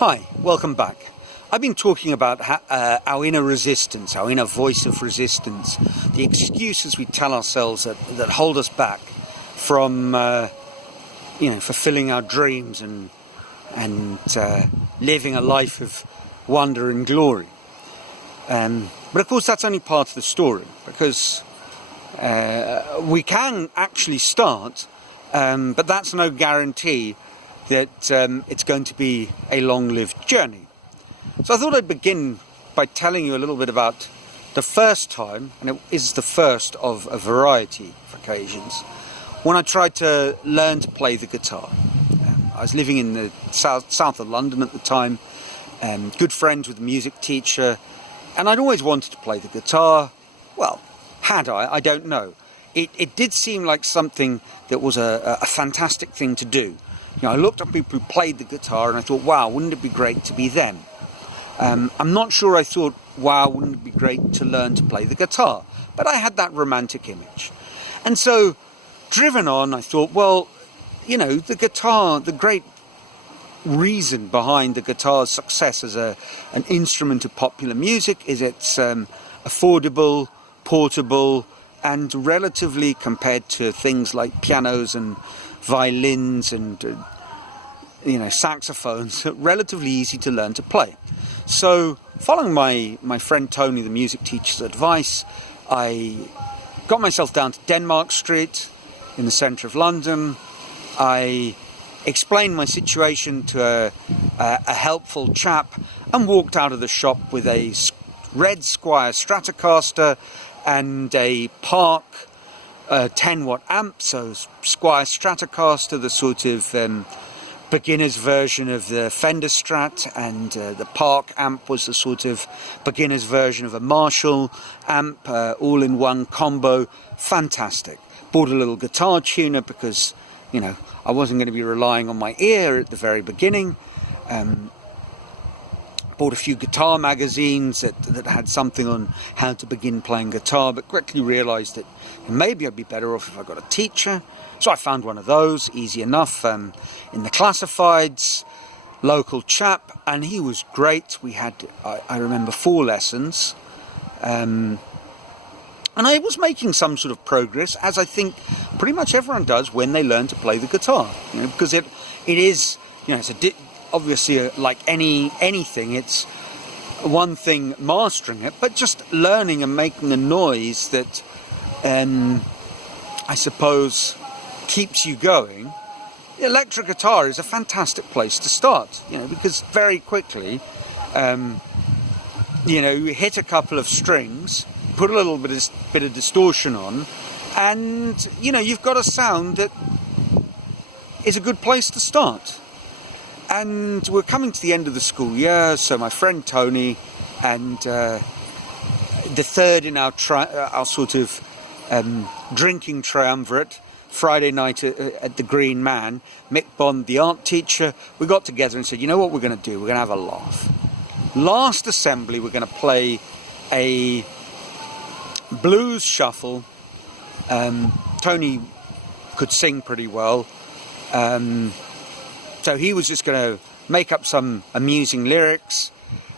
Hi, welcome back. I've been talking about our inner resistance, our inner voice of resistance, the excuses we tell ourselves that hold us back from, fulfilling our dreams and living a life of wonder and glory. But of course, that's only part of the story, because we can actually start, but that's no guarantee that it's going to be a long-lived journey. So I thought I'd begin by telling you a little bit about the first time, and it is the first of a variety of occasions, when I tried to learn to play the guitar. I was living in the south of London at the time, good friends with a music teacher, and I'd always wanted to play the guitar. Well, had I don't know. It did seem like something that was a fantastic thing to do. I looked at people who played the guitar and I thought, wow, wouldn't it be great to be them? I'm not sure I thought, wow, wouldn't it be great to learn to play the guitar? But I had that romantic image. And so, driven on, I thought, well, the guitar, the great reason behind the guitar's success as an instrument of popular music is it's affordable, portable, and relatively, compared to things like pianos and violins and saxophones, relatively easy to learn to play. So, following my friend Tony, the music teacher's advice, I got myself down to Denmark Street in the centre of London. I explained my situation to a helpful chap and walked out of the shop with a red Squier Stratocaster and a Park 10-watt amp, so Squier Stratocaster, the sort of beginner's version of the Fender Strat, and the Park amp was the sort of beginner's version of a Marshall amp, all in one combo. Fantastic. Bought a little guitar tuner because, I wasn't going to be relying on my ear at the very beginning. Bought a few guitar magazines that had something on how to begin playing guitar, but quickly realised that maybe I'd be better off if I got a teacher. So I found one of those, easy enough, in the classifieds, local chap, and he was great. We had, I remember, 4 lessons, and I was making some sort of progress, as I think pretty much everyone does when they learn to play the guitar, because it is, it's obviously like anything, it's one thing mastering it, but just learning and making a noise that I suppose keeps you going. The electric guitar is a fantastic place to start, because very quickly you hit a couple of strings, put a little bit of distortion on, and you've got a sound that is a good place to start. And we're coming to the end of the school year, so my friend Tony and the third in our sort of drinking triumvirate, Friday night at the Green Man, Mick Bond, the art teacher, we got together and said, you know what we're going to do? We're going to have a laugh. Last assembly, we're going to play a blues shuffle. Tony could sing pretty well. So he was just going to make up some amusing lyrics.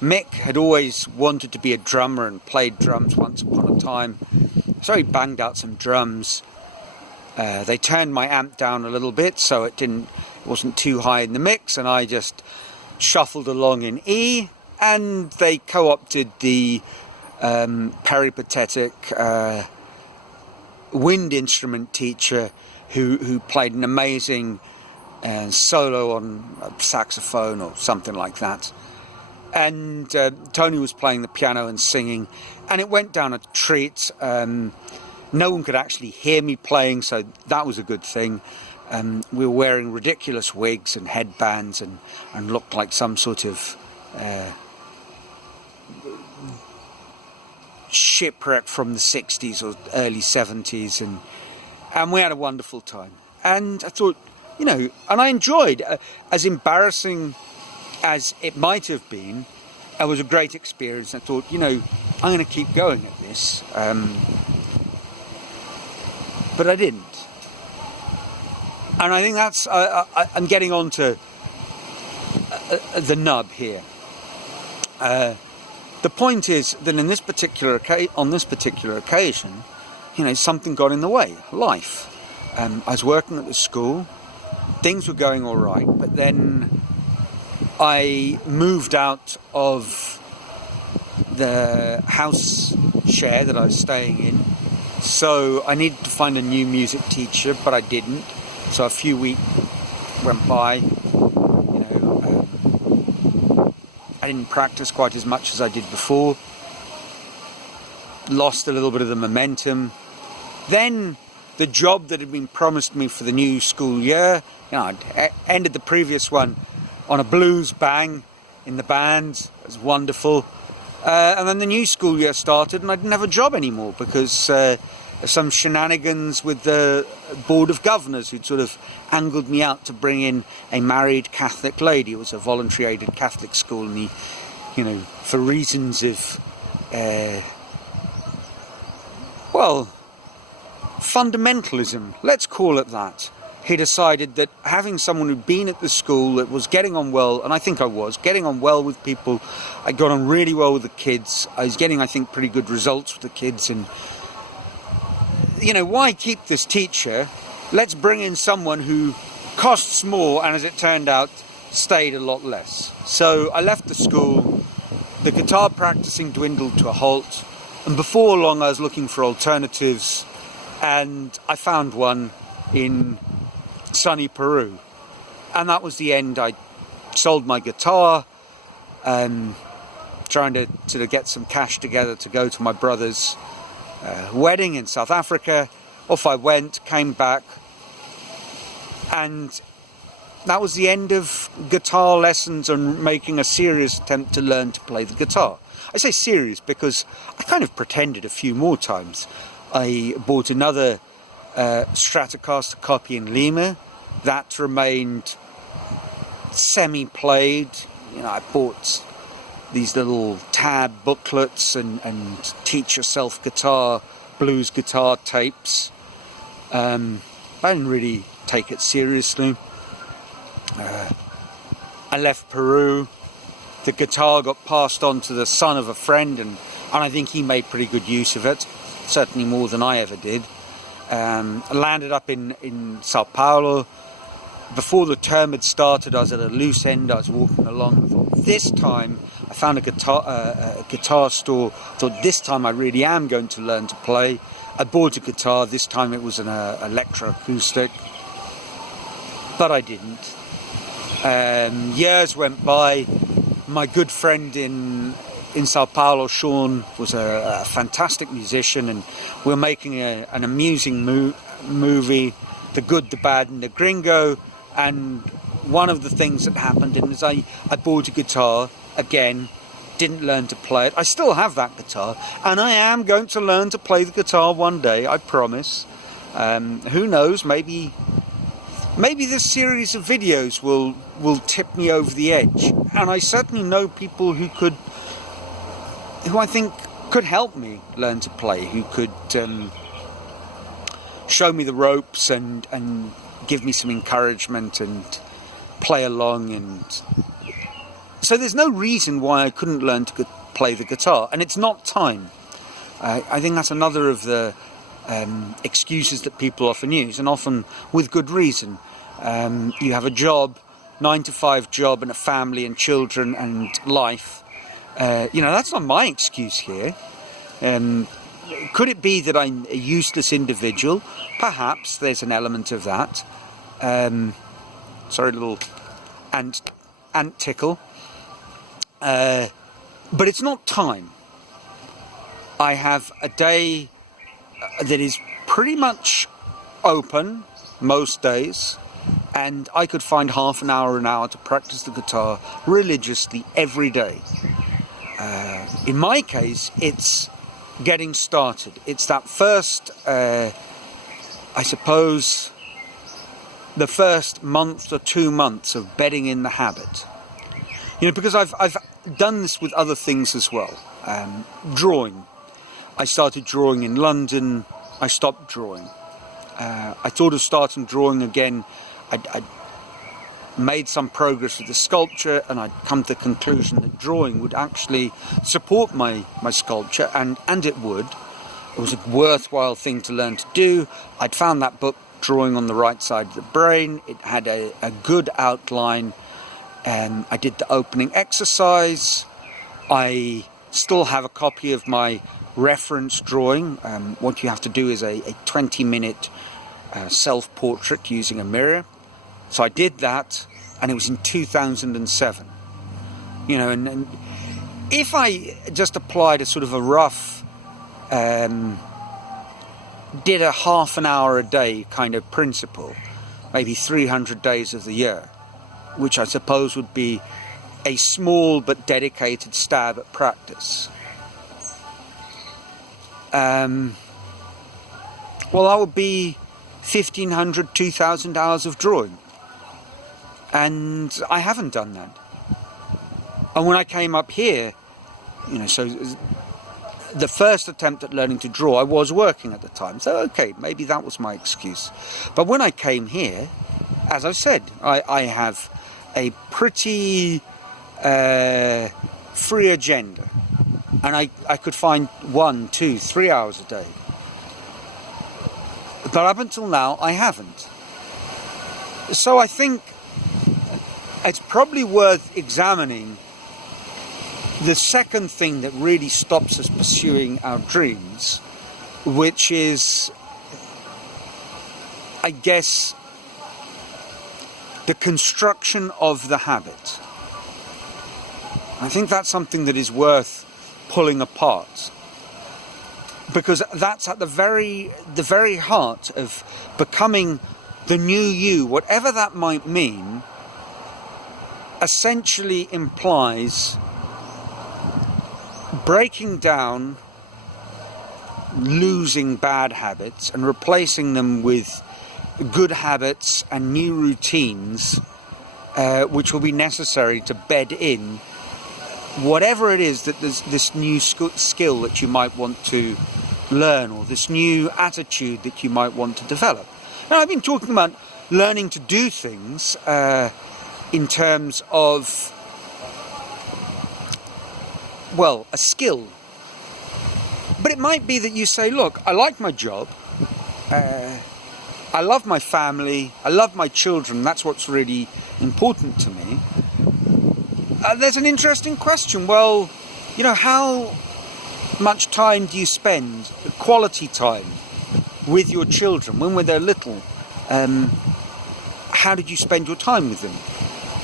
Mick had always wanted to be a drummer and played drums once upon a time. So he banged out some drums. They turned my amp down a little bit so it wasn't too high in the mix, and I just shuffled along in E, and they co-opted the peripatetic wind instrument teacher who played an amazing solo on a saxophone or something like that. And Tony was playing the piano and singing, and it went down a treat. No one could actually hear me playing, so that was a good thing. We were wearing ridiculous wigs and headbands and looked like some sort of shipwreck from the 60s or early 70s, and we had a wonderful time. And I thought, and I enjoyed, as embarrassing as it might have been, it was a great experience. I thought, I'm going to keep going at this. But I didn't. And I think that's, I'm getting on to the nub here. The point is that in this particular on this particular occasion, you know, something got in the way. Life. I was working at the school. Things were going all right, but then I moved out of the house share that I was staying in. So I needed to find a new music teacher, but I didn't. So a few weeks went by. I didn't practice quite as much as I did before. Lost a little bit of the momentum. Then the job that had been promised me for the new school year, you know, I'd ended the previous one on a blues bang in the band. It was wonderful. And then the new school year started and I didn't have a job anymore because some shenanigans with the Board of Governors who'd sort of angled me out to bring in a married Catholic lady. It was a voluntary aided Catholic school, and he, you know, for reasons of, well, fundamentalism, let's call it that. He decided that having someone who'd been at the school that was getting on well, and I think I was, getting on well with people, I got on really well with the kids, I was getting, I think, pretty good results with the kids, and you know, why keep this teacher? Let's bring in someone who costs more and, as it turned out, stayed a lot less. So I left the school, the guitar practicing dwindled to a halt, and before long I was looking for alternatives, and I found one in sunny Peru. And that was the end. I sold my guitar, trying to sort of get some cash together to go to my brother's wedding in South Africa. Off I went, came back, and that was the end of guitar lessons and making a serious attempt to learn to play the guitar. I say serious because I kind of pretended a few more times. I bought another Stratocaster copy in Lima. That remained semi-played. You know, I bought these little tab booklets and teach yourself guitar, blues guitar tapes. I didn't really take it seriously. I left Peru. The guitar got passed on to the son of a friend, and I think he made pretty good use of it, certainly more than I ever did. I landed up in Sao Paulo. Before the term had started, I was at a loose end. I was walking along. I thought, this time, I found a guitar store. I thought, this time I really am going to learn to play. I bought a guitar. This time it was an electroacoustic, but I didn't. Years went by. My good friend in Sao Paulo, Sean, was a fantastic musician, and we were making an amusing movie, The Good, the Bad, and the Gringo. And one of the things that happened is I bought a guitar again, didn't learn to play it. I still have that guitar, and I am going to learn to play the guitar one day, I promise. Who knows, maybe this series of videos will tip me over the edge. And I certainly know people who I think could help me learn to play, who could show me the ropes and give me some encouragement and play along. And so there's no reason why I couldn't learn to play the guitar, and it's not time. I think that's another of the excuses that people often use, and often with good reason. You have a job, 9-to-5 job, and a family and children and life. You know, that's not my excuse here. Could it be that I'm a useless individual? Perhaps there's an element of that. Sorry, little ant tickle. But it's not time. I have a day that is pretty much open most days, and I could find half an hour to practice the guitar religiously every day. In my case, it's getting started. It's that first, I suppose, the first month or 2 months of bedding in the habit. You know, because I've done this with other things as well. Drawing. I started drawing in London. I stopped drawing. I thought of starting drawing again. made some progress with the sculpture, and I'd come to the conclusion that drawing would actually support my sculpture, and it would. It was a worthwhile thing to learn to do. I'd found that book, Drawing on the Right Side of the Brain. It had a good outline. I did the opening exercise. I still have a copy of my reference drawing. What you have to do is a 20-minute self-portrait using a mirror. So I did that, and it was in 2007. You know, and if I just applied a sort of a rough, did a half an hour a day kind of principle, maybe 300 days of the year, which I suppose would be a small but dedicated stab at practice. Well, that would be 1,500, 2,000 hours of drawing. And I haven't done that. And when I came up here, you know, so the first attempt at learning to draw, I was working at the time. So, okay, maybe that was my excuse. But when I came here, as I said, I have a pretty free agenda. And I could find 1, 2, 3 hours a day. But up until now, I haven't. So I think it's probably worth examining the second thing that really stops us pursuing our dreams, which is, I guess, the construction of the habit. I think that's something that is worth pulling apart, because that's at the very heart of becoming the new you, whatever that might mean. Essentially implies breaking down losing bad habits and replacing them with good habits and new routines, which will be necessary to bed in whatever it is that there's this new skill that you might want to learn, or this new attitude that you might want to develop. Now, I've been talking about learning to do things in terms of, well, a skill. But it might be that you say, look, I like my job, I love my family, I love my children, that's what's really important to me. There's an interesting question. Well, you know, how much time do you spend, quality time, with your children when they're little? How did you spend your time with them?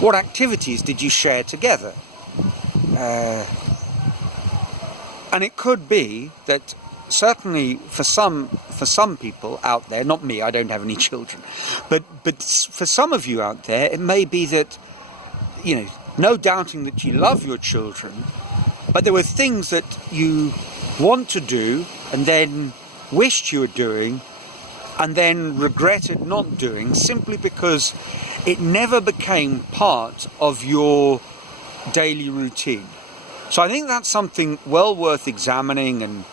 What activities did you share together? And it could be that certainly for some people out there, not me, I don't have any children, but for some of you out there, it may be that, you know, no doubting that you love your children, but there were things that you want to do and then wished you were doing and then regretted not doing, simply because it never became part of your daily routine. So I think that's something well worth examining and,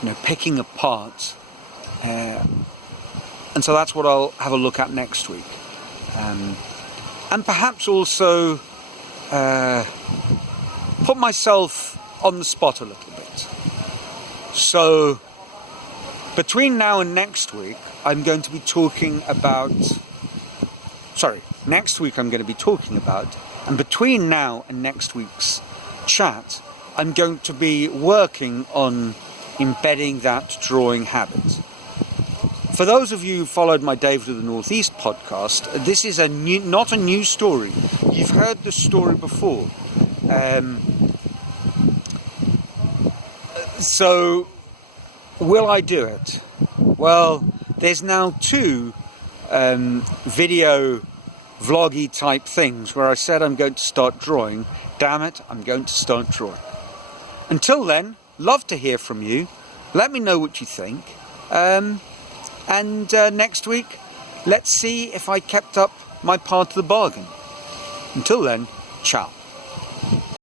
you know, picking apart. And so that's what I'll have a look at next week. And perhaps also put myself on the spot a little bit. So between now and next week, I'm going to be talking about, and between now and next week's chat, I'm going to be working on embedding that drawing habit. For those of you who followed my David of the Northeast podcast, this is not a new story. You've heard this story before. So, will I do it? Well, there's now 2 video vloggy type things where I said I'm going to start drawing. Damn it, I'm going to start drawing. Until then, love to hear from you. Let me know what you think. And next week, let's see if I kept up my part of the bargain. Until then, ciao.